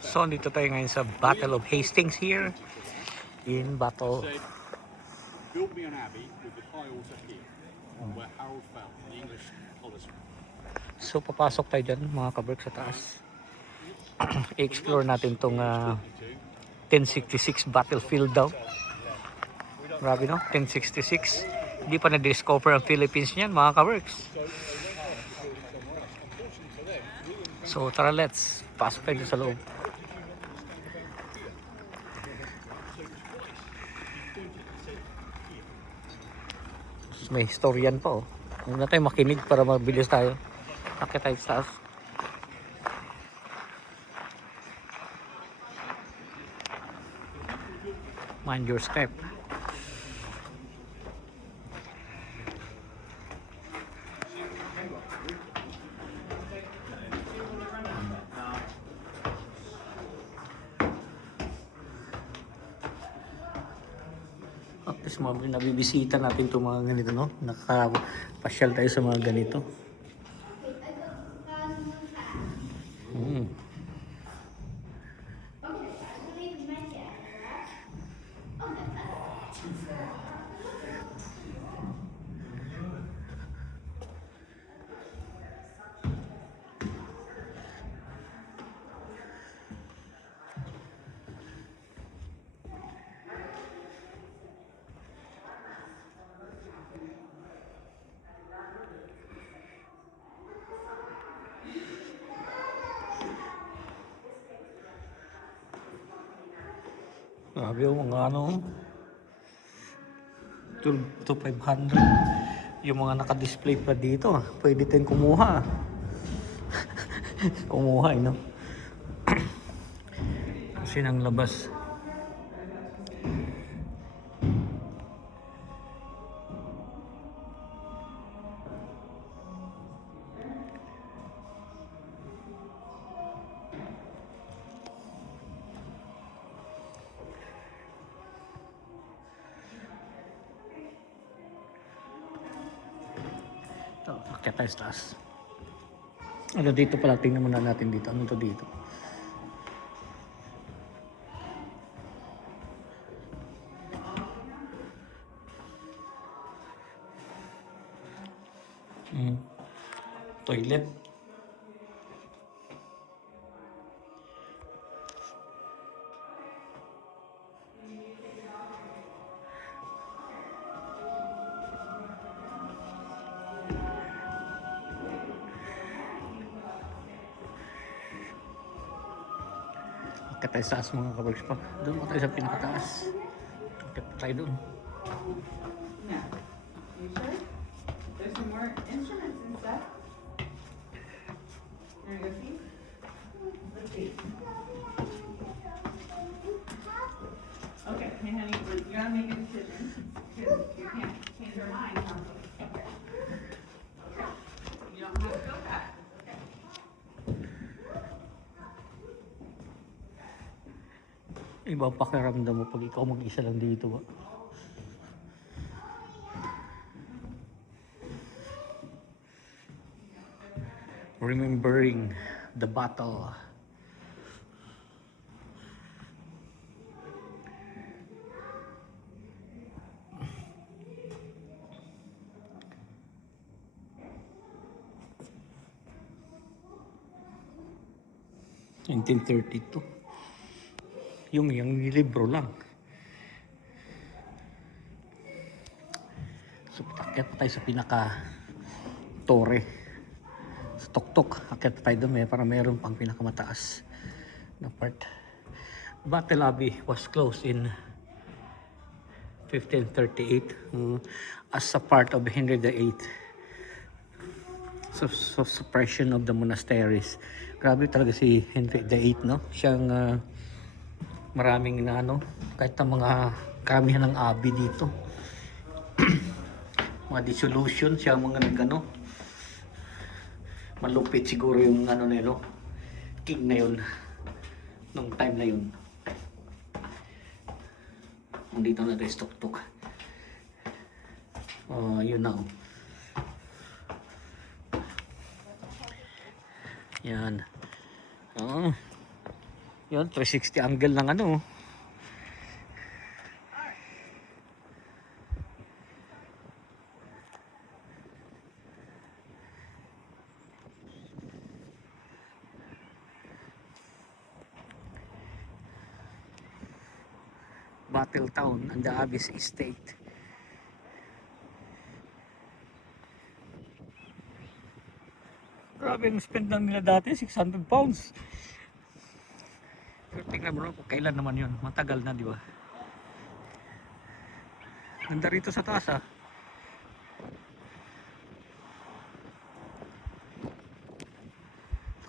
So, dito tayo ngayon sa Battle of Hastings here in Battle. Built me an abbey with the high altar here, where Harold fell, the English policy. So, papasok tayo dyan mga kabrek sa taas. I-explore natin tong 1066 battlefield daw. Grabe no, 1066. Hindi pa na-discover ang Philippines niyan mga kabreks. So, tara let's pasok tayo sa loob. May historian pa oh. Huwag na tayo makinig para mabilis tayo. Akit tayo sa taas. Mind your step. At least mga nabibisita natin itong mga ganito, no? Nakapasyal tayo sa mga ganito. Grabe yung mga ano, 12 to 500. Yung mga naka-display pa dito, pwede tayong kumuha. Kumuha, no? Kasi nang labas. Akyat tayo sa taas. Ano dito pala, tingnan muna natin dito. Ano to dito? Toilet. Akyat tayo sa taas mga kabarks pa. Doon pa tayo sa pinakataas. Akyat pa tayo doon. Yeah. You sure? There's some more instruments and stuff. You wanna go see? Let's see. Okay, hey honey, you gotta make a decision, because you can't change your mind. Okay. You don't have to go back. Okay. Iba pakiramdam mo pag ikaw mag-isa lang dito ba? Remembering the battle. In 1932. Yung libro lang. So, akyat pa tayo sa pinaka-tore. Sa tuktok. Akyat pa tayo doon para mayroon pang pinakamataas na part. Battle Abbey was closed in 1538 as a part of Henry VIII. So, suppression of the monasteries. Grabe talaga si Henry VIII, no? Siyang maraming na ano, kahit ang mga karamihan ng abbey dito. Mga dissolution, siya mga nagano. Malupit siguro yung ano nilo, king na yun, nung time na yun. Dito na tayo tuk-tuk. Yun na. Yan. Oo. Yan, 360 angle ng ano. Battletown and the Abyss Estate. Grabe ang spend lang nila dati, 600 pounds. Pero tingnan mo kung kailan naman yun. Matagal na, di ba? Ganda rito sa taas, ah.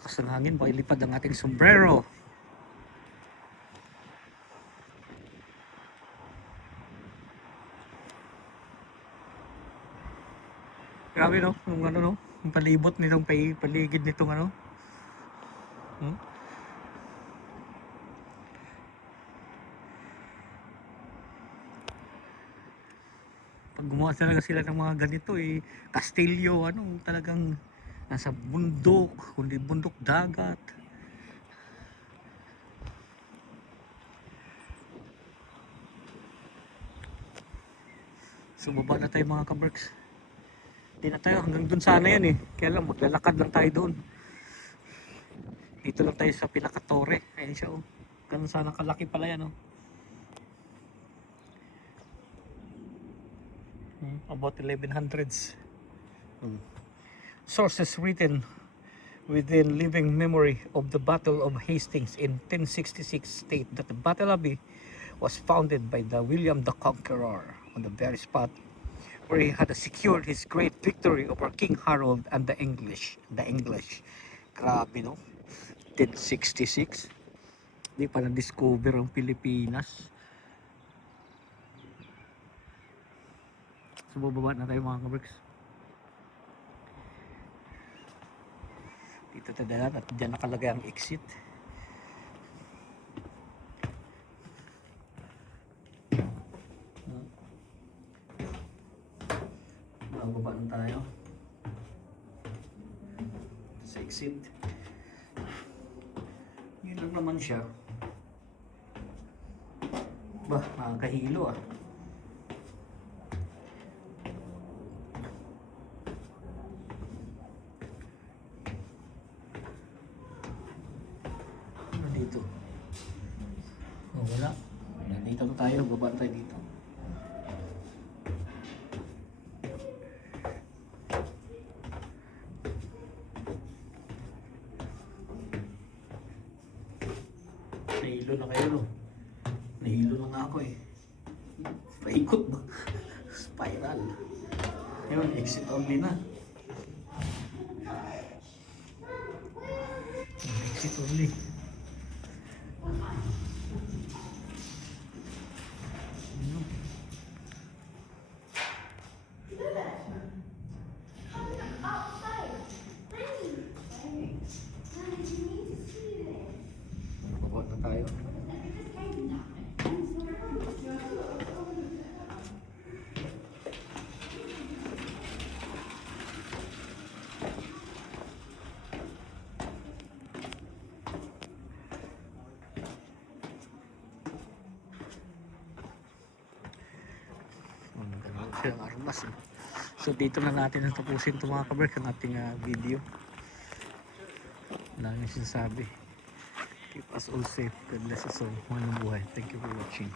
Lakas ng hangin, baka ilipad ang ating sombrero. Grabe, no? Yung ano, no? Yung palibot nitong paligid nitong ano. Pag gumawa talaga sila ng mga ganito, eh, kastilyo, ano, talagang nasa bundok, kundi bundok dagat. So baba na tayo mga kaberks. Hindi na tayo, hanggang dun sana yan eh. Kaya lang maglalakad lang tayo doon. Dito lang tayo sa pinaka-tore. Ayan siya oh. Ganun sana kalaki pala yan oh. About 1100s. Sources written within living memory of the Battle of Hastings in 1066 state that the Battle Abbey was founded by the William the Conqueror on the very spot where he had secured his great victory over King Harold and the English. Grabe no? 1066. Di pa na-discover ang Pilipinas. So bababa na tayo mga kaberks. Dito tayo dalat at dyan nakalagay ang exit. Bababa na tayo sa exit. Yun lang naman siya. Bah, nakakahilo ah. Ano dito? Oh, wala. Dito na tayo, baba tayo dito. Nahilo na kayo no? Nahilo na nga ako eh. Paikot ba? Spiral. Yun, exit only na. Exit only. Baba na tayo. Ganun siya ang armas eh. So dito na natin tapusin ito mga kaberk ang ating video. Wala nang sinasabi. Keep us all safe. God bless us all. Manang buhay. Thank you for watching.